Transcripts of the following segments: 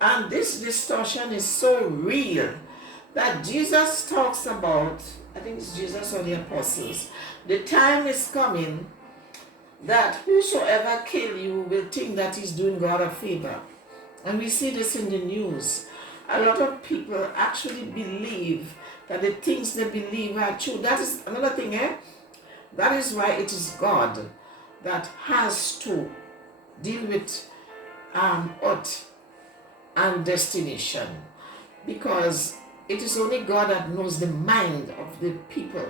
And this distortion is so real that Jesus talks about, I think it's Jesus or the apostles, the time is coming that whosoever kill you will think that he's doing God a favor. And we see this in the news. A lot of people actually believe that the things they believe are true. That is another thing, eh? That is why it is God that has to deal with earth and destination. Because it is only God that knows the mind of the people.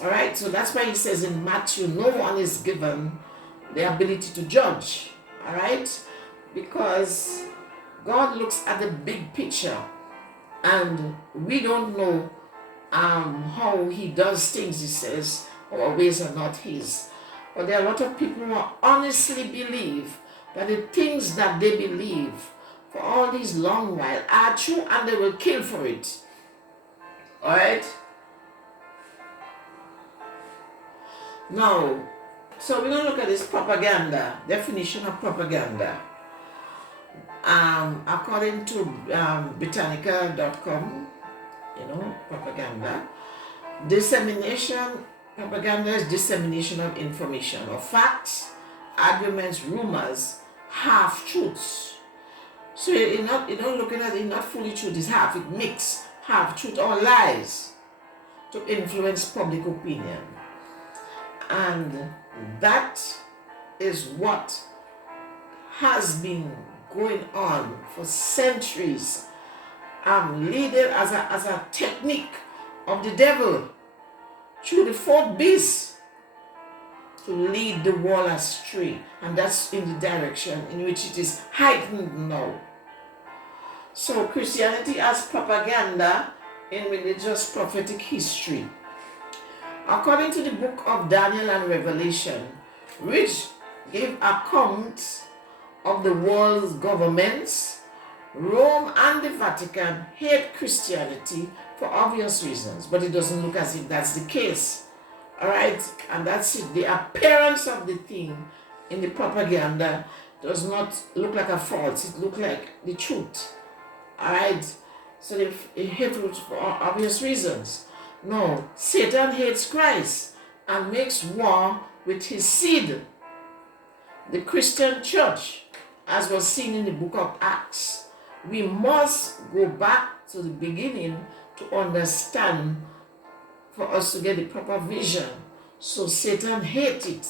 Alright, so that's why he says in Matthew, no one is given the ability to judge. Alright? Because God looks at the big picture and we don't know how he does things. He says our ways are not his. But there are a lot of people who honestly believe that the things that they believe for all these long while are true and they will kill for it. Alright? Now, so we're going to look at this propaganda, definition of propaganda. According to Britannica.com, propaganda. Propaganda is dissemination of information or facts, arguments, rumors, half-truths. So you're not looking at it, not fully truth, it's half, it mix half-truth or lies to influence public opinion. And that is what has been going on for centuries, leaded as a technique of the devil through the fourth beast to lead the world astray. And that's in the direction in which it is heightened now. So Christianity as propaganda in religious prophetic history. According to the book of Daniel and Revelation, which give accounts of the world's governments, Rome and the Vatican hate Christianity for obvious reasons, but it doesn't look as if that's the case. Alright, and that's it. The appearance of the thing in the propaganda does not look like a false, it looks like the truth. Alright, so they hate it for obvious reasons. No, Satan hates Christ and makes war with his seed, the Christian church, as was seen in the book of Acts. We must go back to the beginning to understand, for us to get the proper vision. So Satan hates it.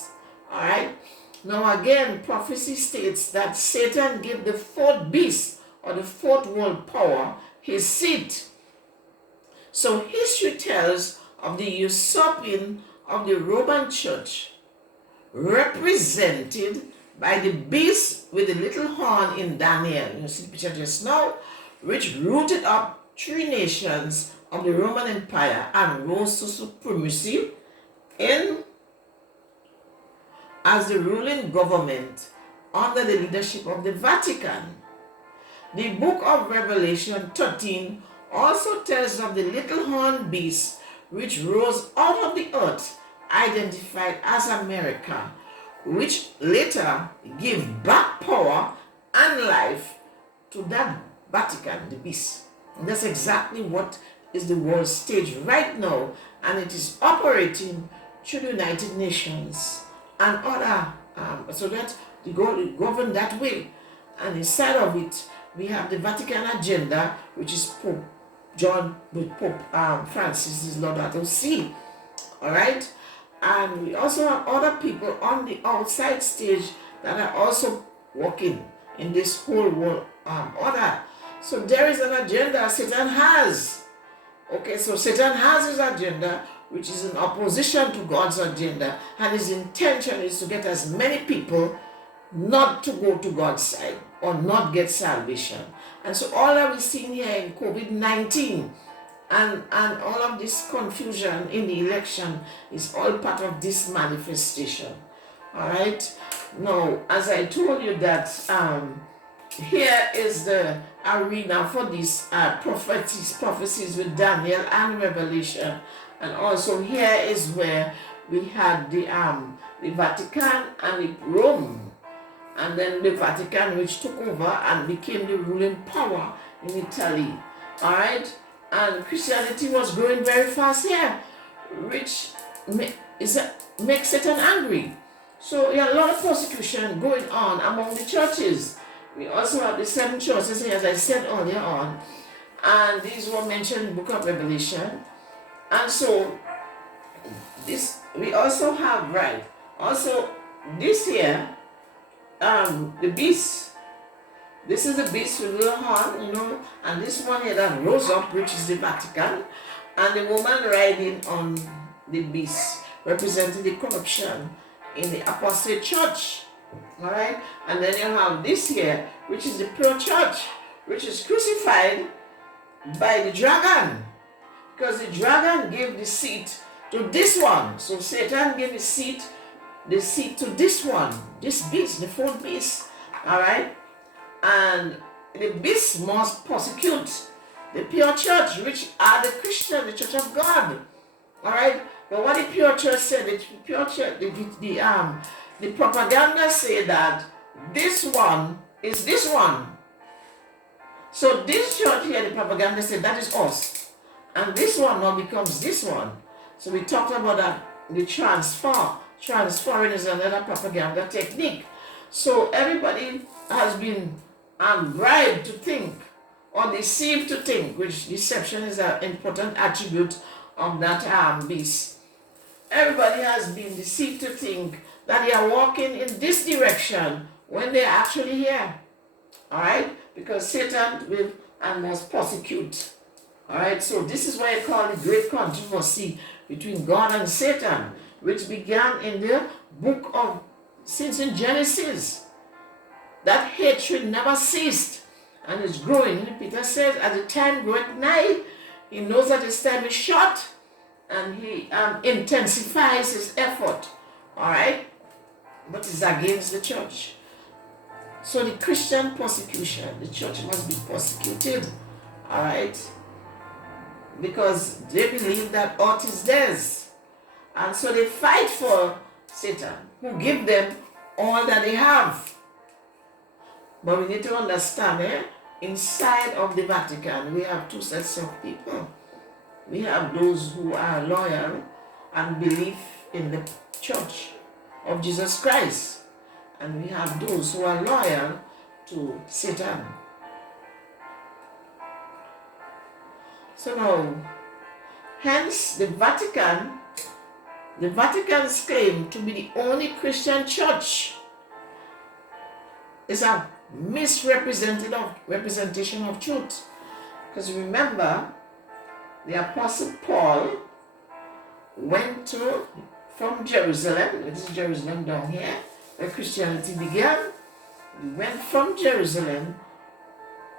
Alright? Now again, prophecy states that Satan gave the fourth beast or the fourth world power his seat. So history tells of the usurping of the Roman church, represented by the beast with the little horn in Daniel. You see the picture just now, which rooted up 3 nations of the Roman Empire and rose to supremacy as the ruling government under the leadership of the Vatican. The book of Revelation 13 also tells of the little horned beast which rose out of the earth, identified as America, which later gave back power and life to that Vatican, the beast. And that's exactly what is the world stage right now, and it is operating through the United Nations and other, so that they govern that way. And inside of it, we have the Vatican agenda, which is Pope Francis is Laudato Si. All right, and we also have other people on the outside stage that are also working in this whole world order. So there is an agenda Satan has. Okay, so Satan has his agenda, which is in opposition to God's agenda, and his intention is to get as many people not to go to God's side or not get salvation. And so all that we're seeing here in COVID-19 and all of this confusion in the election is all part of this manifestation. All right. Now, as I told you that here is the arena for these prophecies with Daniel and Revelation, and also here is where we had the Vatican and the Rome and then the Vatican, which took over and became the ruling power in Italy. All right, and Christianity was growing very fast here, which makes Satan angry. So a lot of persecution going on among the churches. We also have the 7 churches here, as I said earlier on, and these were mentioned in the book of Revelation. And so this we also have, right, also this here, the beast. This is the beast with the horn, and this one here that rose up, which is the Vatican, and the woman riding on the beast, representing the corruption in the apostate church. All right, and then you have this here, which is the pure church, which is crucified by the dragon, because the dragon gave the seat to this one. So Satan gave the seat to this one, this beast, the fourth beast. All right, and the beast must persecute the pure church, which are the Christian, the Church of God. All right, but what the pure church said, the pure church, the propaganda say that this one is this one. So this church here, the propaganda said that is us, and this one now becomes this one. So we talked about that, the transferring is another propaganda technique. So everybody has been bribed to think or deceived to think, which deception is an important attribute of that beast. Everybody has been deceived to think that they are walking in this direction when they are actually here. All right, because Satan will and must persecute. All right, so this is why I call it great controversy between God and Satan, which began in the book of, since in Genesis. That hatred never ceased and is growing. Peter says, as the time groweth nigh, he knows that his time is short, and he intensifies his effort. All right, but it's against the church. So the Christian persecution, the church must be persecuted. All right, because they believe that earth is theirs, and so they fight for Satan, who give them all that they have. But we need to understand, inside of the Vatican, we have 2 sets of people. We have those who are loyal and believe in the Church of Jesus Christ, and we have those who are loyal to Satan. So now, hence the Vatican's claim to be the only Christian church is a misrepresentation of truth. Because remember, the Apostle Paul went from Jerusalem, this is Jerusalem down here, where Christianity began. He went from Jerusalem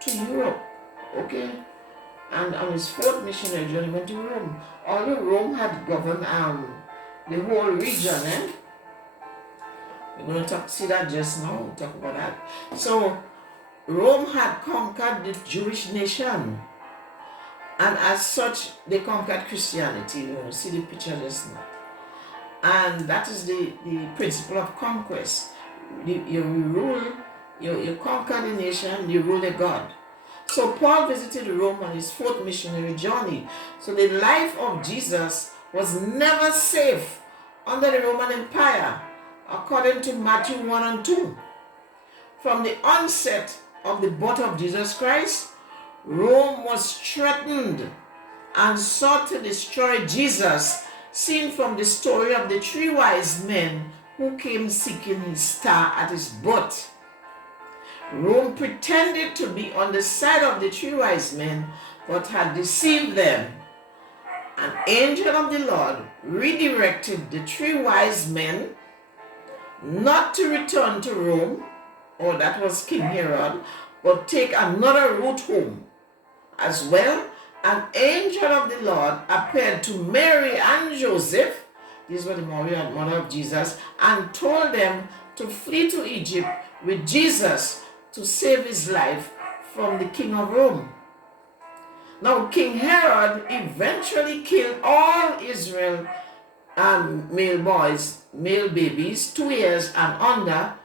to Europe, okay? And on his 4th missionary journey, he went to Rome. Although Rome had governed the whole region, We're going to see that just now. We'll talk about that. So, Rome had conquered the Jewish nation. And as such, they conquered Christianity. You see the picture just now. And that is the principle of conquest. You conquer the nation, you rule the God. So Paul visited Rome on his 4th missionary journey. So the life of Jesus was never safe under the Roman Empire, according to Matthew 1 and 2. From the onset of the birth of Jesus Christ, Rome was threatened and sought to destroy Jesus, seen from the story of the 3 wise men who came seeking his star at his birth. Rome pretended to be on the side of the 3 wise men, but had deceived them. An angel of the Lord redirected the 3 wise men not to return to Rome, or that was King Herod, but take another route home. As well, an angel of the Lord appeared to Mary and Joseph, these were the mother of Jesus, and told them to flee to Egypt with Jesus to save his life from the king of Rome. Now, King Herod eventually killed all Israel male boys, male babies, 2 years and under,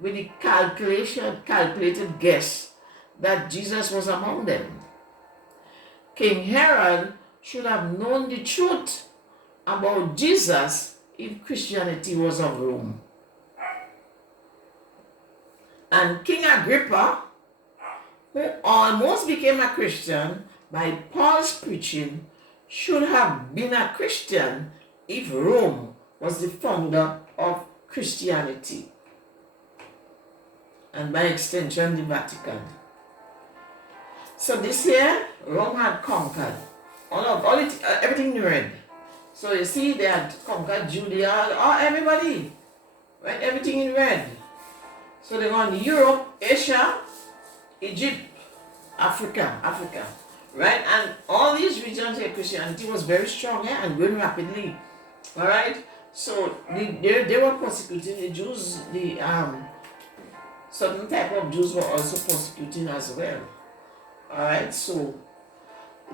with the calculated guess that Jesus was among them. King Herod should have known the truth about Jesus if Christianity was of Rome. And King Agrippa, who almost became a Christian by Paul's preaching, should have been a Christian if Rome was the founder of Christianity, and by extension the Vatican. So this year, Rome had conquered everything in red. So you see, they had conquered Judea, everybody, right? Everything in red. So they won Europe, Asia, Egypt, Africa, right? And all these regions where Christianity was very strong and growing rapidly, all right? So they were persecuting the Jews. The certain type of Jews were also persecuting as well, all right? So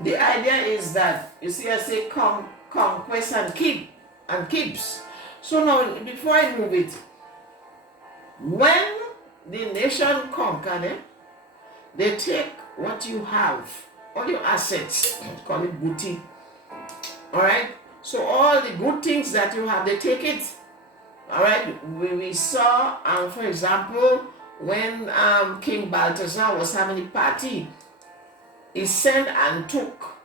the idea is that, you see, I say conquest and keeps. So now, before I move it, when the nation conquered, they take what you have, all your assets, call it booty, all right? So all the good things that you have, they take it, all right? We saw, for example, when King Balthasar was having a party, he sent and took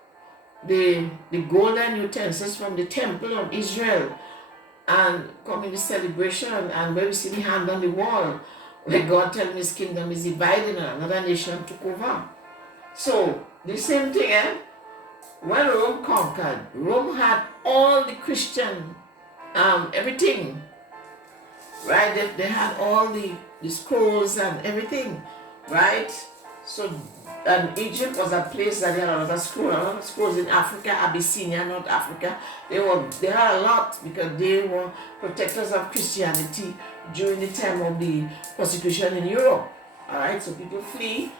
the golden utensils from the temple of Israel and come in the celebration, and where we see the hand on the wall, where God telling his kingdom is divided and another nation took over. So the same thing, when Rome conquered, Rome had all the Christian, everything, right? They had all the scrolls and everything, right? So, and Egypt was a place that they had a lot of scrolls in Africa, Abyssinia, North Africa. They had a lot because they were protectors of Christianity during the time of the persecution in Europe. All right, so people flee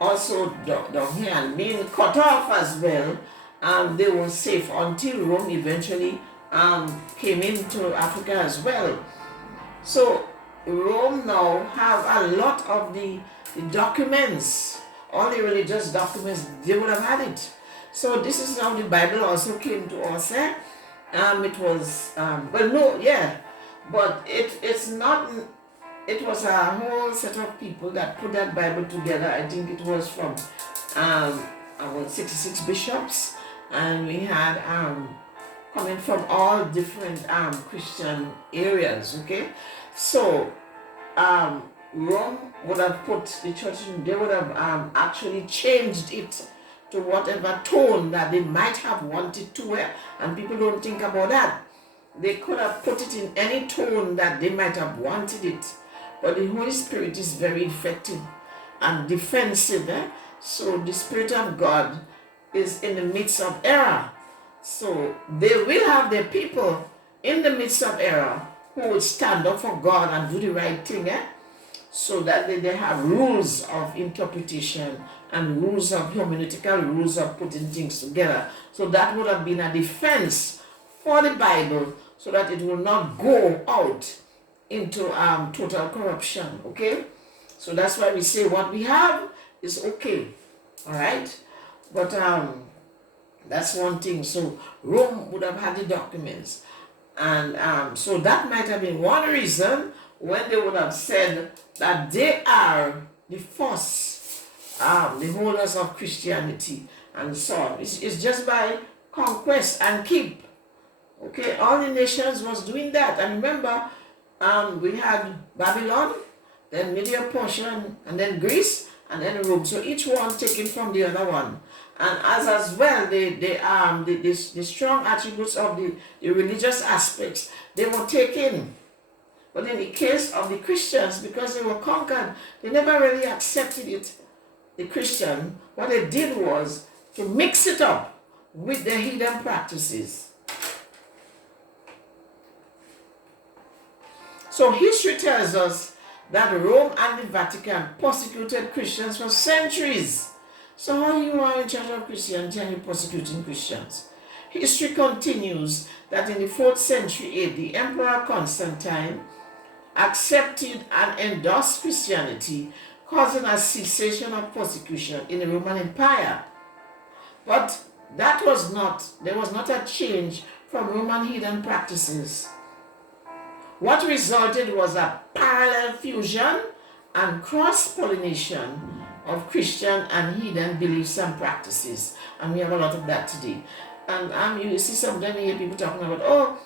also down here and being cut off as well. They were safe until Rome eventually came into Africa as well. So Rome now have a lot of the documents, all the religious documents, they would have had it. So this is how the Bible also came to us. It was, but it's not, it was a whole set of people that put that Bible together. I think it was from about 66 bishops, and we had coming from all different Christian areas, okay? So Rome would have put the church in, they would have actually changed it to whatever tone that they might have wanted to wear, and people don't think about that. They could have put it in any tone that they might have wanted it, but the Holy Spirit is very effective and defensive. So the Spirit of God is in the midst of error. So they will have their people in the midst of error who will stand up for God and do the right thing, so that they have rules of interpretation and rules of hermeneutical rules of putting things together. So that would have been a defense for the Bible, so that it will not go out into total corruption, okay? So that's why we say what we have is okay, all right? But that's one thing. So Rome would have had the documents, and so that might have been one reason when they would have said that they are the first, the holders of Christianity and so on. It's just by conquest and keep. Okay, all the nations was doing that. And remember, we had Babylon, then Media Persia, and then Greece, and then Rome. So each one taken from the other one. And as well, the strong attributes of the religious aspects, they were taken. But in the case of the Christians, because they were conquered, they never really accepted it. The Christian, what they did was to mix it up with their hidden practices. So history tells us that Rome and the Vatican persecuted Christians for centuries. So how you are in charge of Christianity and you're persecuting Christians? History continues that in the 4th century AD, Emperor Constantine accepted and endorsed Christianity, causing a cessation of persecution in the Roman Empire. But there was not a change from Roman heathen practices. What resulted was a parallel fusion and cross-pollination of Christian and heathen beliefs and practices. And we have a lot of that today. And you see sometimes you hear people talking about,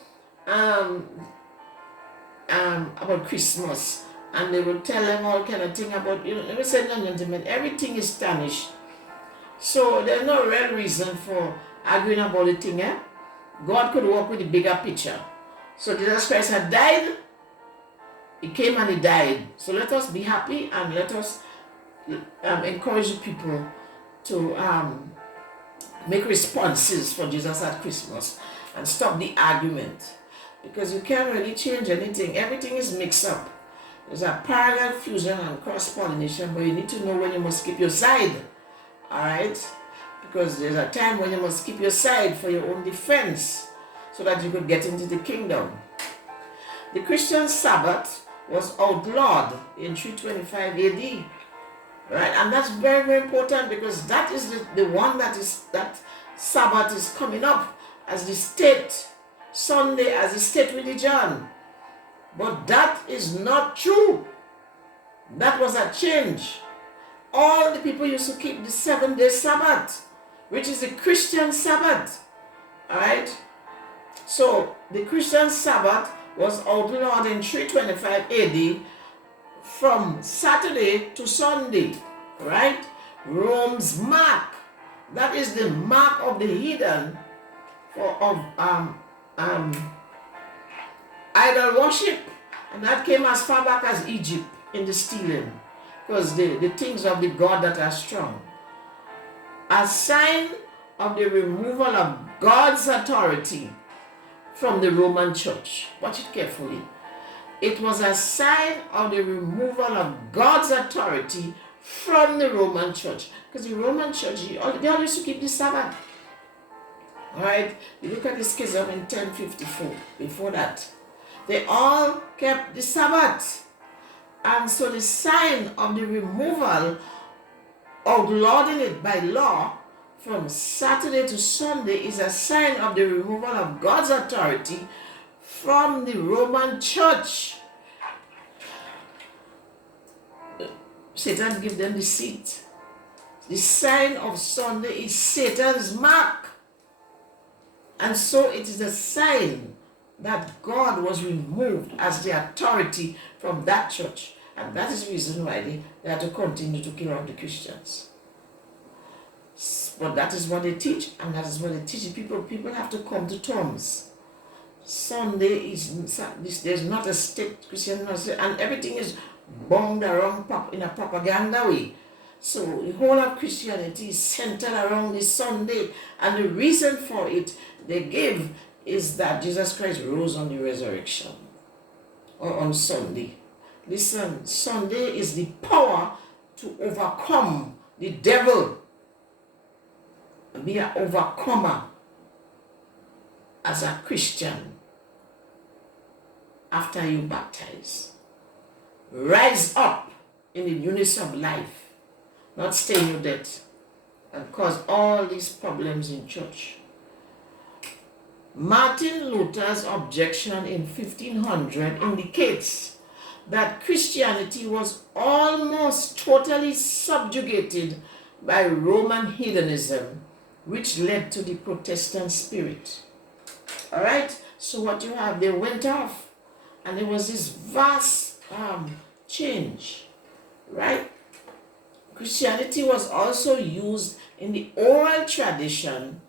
about Christmas. And they will tell them all kind of thing about, let me say, no, gentlemen, everything is tarnished. So there's no real reason for arguing about the thing, eh? God could work with the bigger picture. So Jesus Christ had died. He came and he died. So let us be happy and let us encourage the people to make responses for Jesus at Christmas and stop the argument. Because you can't really change anything. Everything is mixed up. There's a parallel fusion and cross-pollination, but you need to know when you must keep your side. Alright? Because there's a time when you must keep your side for your own defense so that you could get into the kingdom. The Christian Sabbath was outlawed in 325 AD. Right? And that's very, very important because that is the one that Sabbath is coming up as the state Sunday, as the state religion. But that is not true. That was a change. All the people used to keep the 7-day Sabbath, which is the Christian Sabbath. Alright? So the Christian Sabbath was outlawed in 325 AD from Saturday to Sunday. Right? Rome's mark. That is the mark of the heathen of idol worship. And that came as far back as Egypt in the stealing. Because the things of the God that are strong. A sign of the removal of God's authority from the Roman church. Watch it carefully. It was a sign of the removal of God's authority from the Roman church. Because the Roman church, they all used to keep the Sabbath. Alright? You look at the schism in 1054. Before that, they all kept the Sabbath. And so the sign of the removal, outlawing it by law, from Saturday to Sunday is a sign of the removal of God's authority from the Roman church. Satan gave them the seat. The sign of Sunday is Satan's mark. And so it is a sign that God was removed as the authority from that church. And that is the reason why they had to continue to kill off the Christians. But that is what they teach, and that is what they teach people. People have to come to terms. Sunday there's not a state Christian, and everything is bound around in a propaganda way. So the whole of Christianity is centered around this Sunday, and the reason for it they give is that Jesus Christ rose on the resurrection, or on Sunday. Listen, Sunday is the power to overcome the devil. Be an overcomer as a Christian after you baptize. Rise up in the newness of life, not stay in your debt, and cause all these problems in church. Martin Luther's objection in 1500 indicates that Christianity was almost totally subjugated by Roman heathenism, which led to the Protestant spirit. Alright, so what you have, they went off, and there was this vast change, right? Christianity was also used in the oral tradition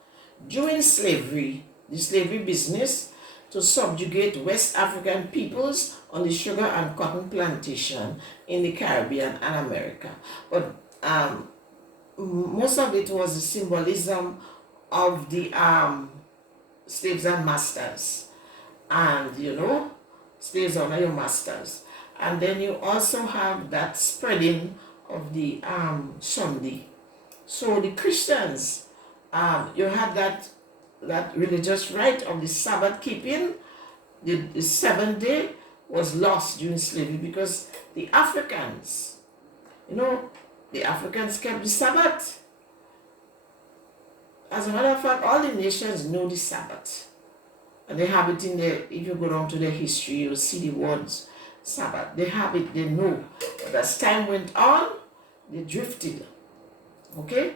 during slavery, the slavery business, to subjugate West African peoples on the sugar and cotton plantation in the Caribbean and America. But most of it was the symbolism of the slaves and masters. And slaves honor your masters. And then you also have that spreading of the Sunday. So the Christians, you had that religious right of the Sabbath keeping, the 7th day, was lost during slavery because the Africans, the Africans kept the Sabbath. As a matter of fact, all the nations know the Sabbath. And they have it in their, if you go down to their history, you'll see the words Sabbath. They have it, they know. But as time went on, they drifted. Okay?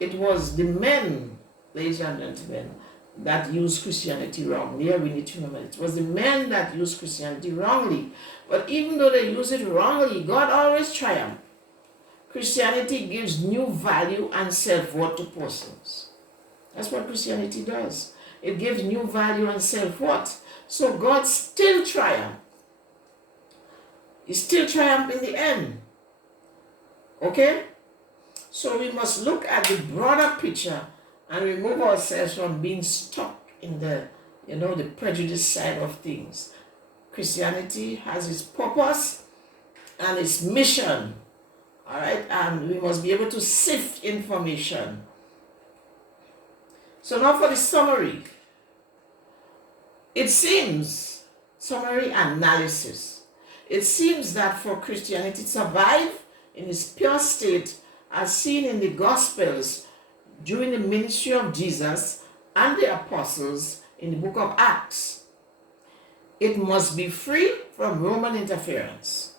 It was the men, ladies and gentlemen, that used Christianity wrongly. Yeah, we need to remember it was the men that used Christianity wrongly. But even though they use it wrongly, God always triumphs. Christianity gives new value and self-worth to persons. That's what Christianity does. It gives new value and self-worth. So God still triumphs. He still triumphs in the end. Okay? So we must look at the broader picture and remove ourselves from being stuck in the prejudice side of things. Christianity has its purpose and its mission. All right? And we must be able to sift information. So now for the summary. It seems, summary analysis. It seems that for Christianity to survive in its pure state, as seen in the Gospels during the ministry of Jesus and the apostles in the book of Acts, it must be free from Roman interference.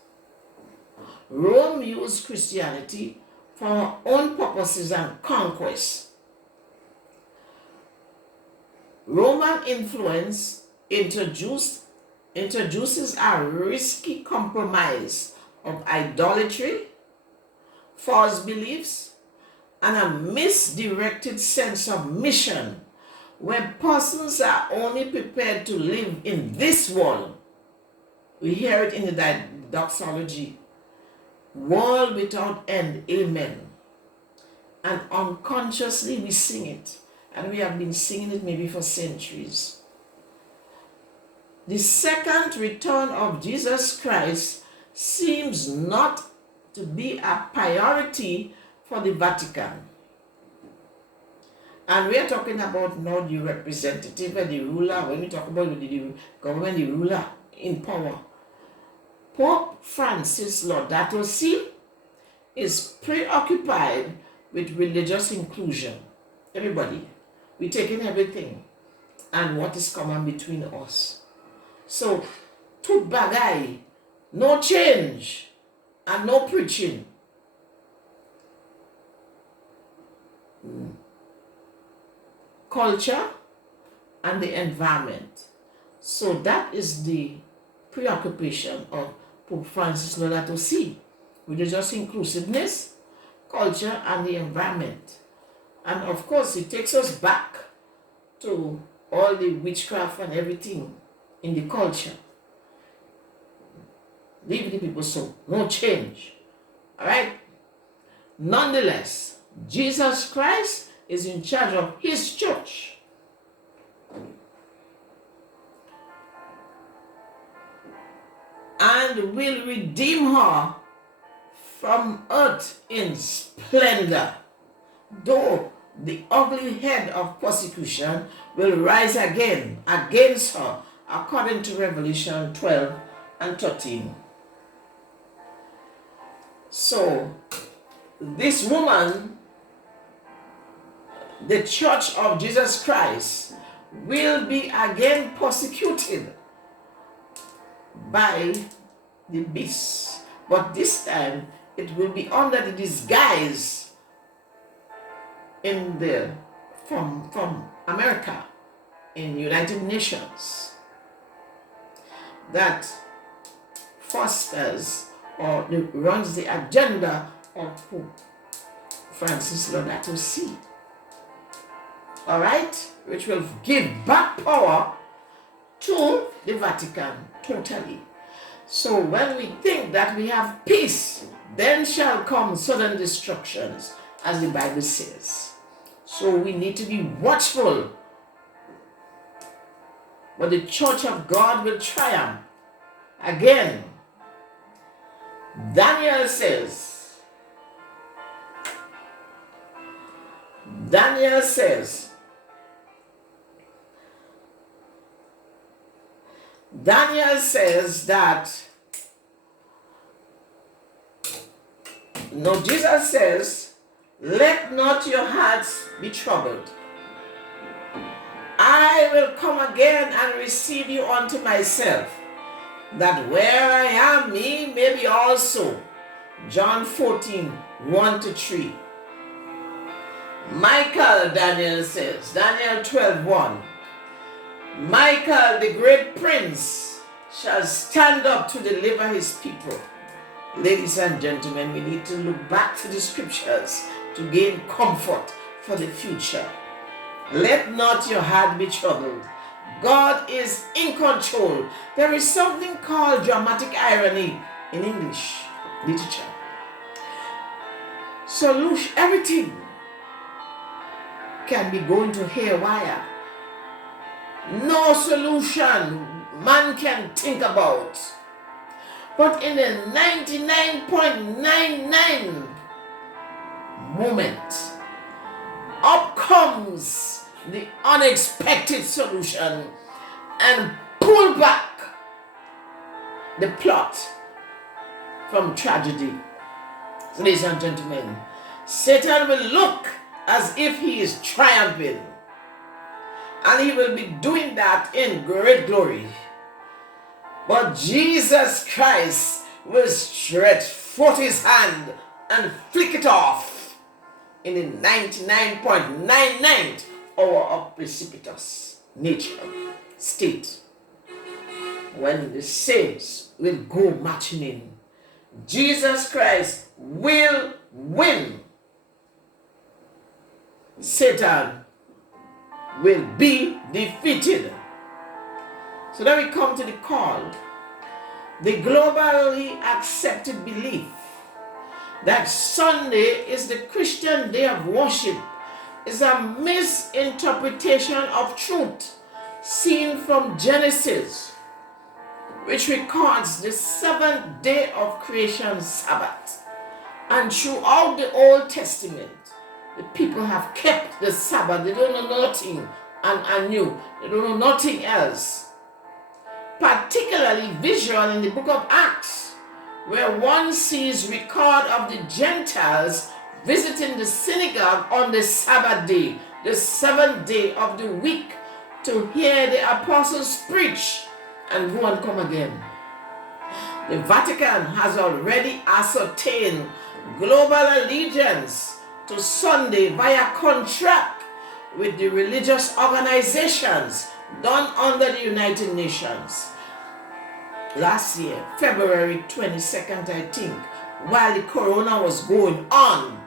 Rome used Christianity for her own purposes and conquests. Roman influence introduces a risky compromise of idolatry, false beliefs, and a misdirected sense of mission where persons are only prepared to live in this world. We hear it in the doxology, world without end, amen. And unconsciously we sing it, and we have been singing it maybe for centuries. The second return of Jesus Christ seems not to be a priority for the Vatican. And we are talking about not the representative and the ruler. When we talk about the government, the ruler in power. Pope Francis Laudato Si is preoccupied with religious inclusion. Everybody, we're taking everything and what is common between us. So, tut bagay, no change and no preaching. Culture and the environment. So that is the preoccupation of Pope Francis Laudato Si. Religious inclusiveness, culture, and the environment. And of course, it takes us back to all the witchcraft and everything in the culture. Leave the people so, no change. All right? Nonetheless, Jesus Christ is in charge of his church. And will redeem her from earth in splendor. Though the ugly head of persecution will rise again against her, according to Revelation 12 and 13. So, this woman, the church of Jesus Christ, will be again persecuted by the beast. But this time, it will be under the disguise from America in United Nations that fosters or runs the agenda of Pope Francis Laudato Si. All right? Which will give back power to the Vatican totally. So when we think that we have peace, then shall come sudden destructions, as the Bible says. So we need to be watchful. But the church of God will triumph. Again, Daniel says, Daniel says that, no, Jesus says, let not your hearts be troubled. I will come again and receive you unto myself, that where I am, ye may be also. John 14, 1-3. Michael, Daniel says, Daniel 12, 1. Michael, the great prince, shall stand up to deliver his people. Ladies and gentlemen, we need to look back to the scriptures to gain comfort for the future. Let not your heart be troubled. God is in control. There is something called dramatic irony in English literature. Solution, everything can be going to haywire. No solution man can think about. But in a 99.99 moment, up comes the unexpected solution and pull back the plot from tragedy. Ladies and gentlemen, Satan will look as if he is triumphing, and he will be doing that in great glory. But Jesus Christ will stretch forth his hand and flick it off in the 99.99th hour of precipitous nature state, when the saints will go marching in. Jesus Christ will win. Satan will be defeated. So then we come to the call, the globally accepted belief that Sunday is the Christian day of worship is a misinterpretation of truth seen from Genesis, which records the seventh day of creation Sabbath. And throughout the Old Testament, the people have kept the Sabbath. They don't know nothing and new. They don't know nothing else. Particularly visual in the book of Acts, where one sees record of the Gentiles visiting the synagogue on the Sabbath day, the seventh day of the week, to hear the apostles preach and go and come again. The Vatican has already ascertained global allegiance to Sunday via contract with the religious organizations done under the United Nations. Last year, February 22nd, I think, while the corona was going on,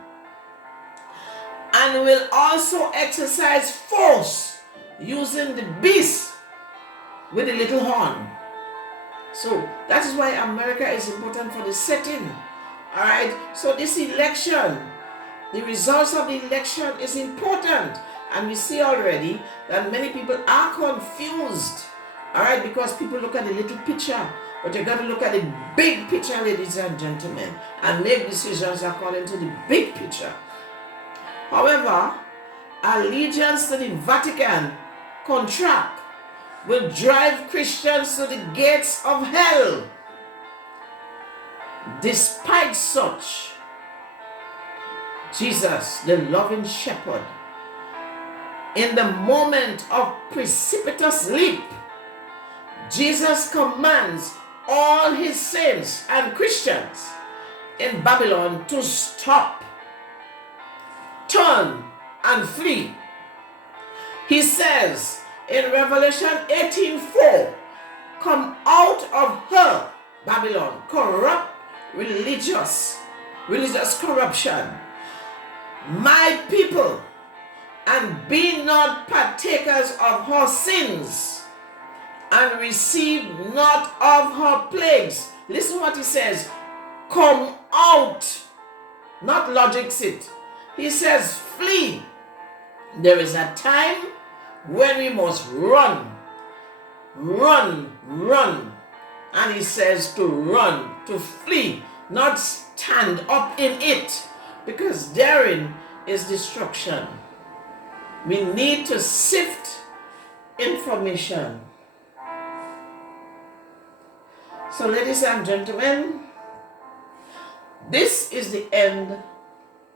and will also exercise force using the beast with the little horn. So that is why America is important for the setting. All right, so this election, the results of the election is important, and we see already that many people are confused. All right, because people look at the little picture, but you got to look at the big picture, ladies and gentlemen, and make decisions according to the big picture. However, allegiance to the Vatican contract will drive Christians to the gates of hell. Despite such, Jesus, the loving shepherd, in the moment of precipitous leap, Jesus commands all his saints and Christians in Babylon to stop, turn, and flee. He says in Revelation 18:4, come out of her, Babylon, corrupt religious corruption, my people, and be not partakers of her sins, and receive not of her plagues. Listen what he says. Come out, not logics it. He says flee. There is a time when we must run. And he says to run, to flee, not stand up in it, because therein is destruction. We need to sift information. So, ladies and gentlemen, this is the end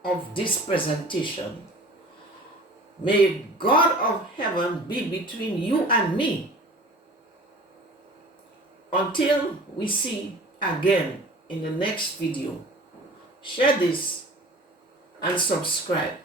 of this presentation. May God of heaven be between you and me until we see again in the next video. Share this and subscribe.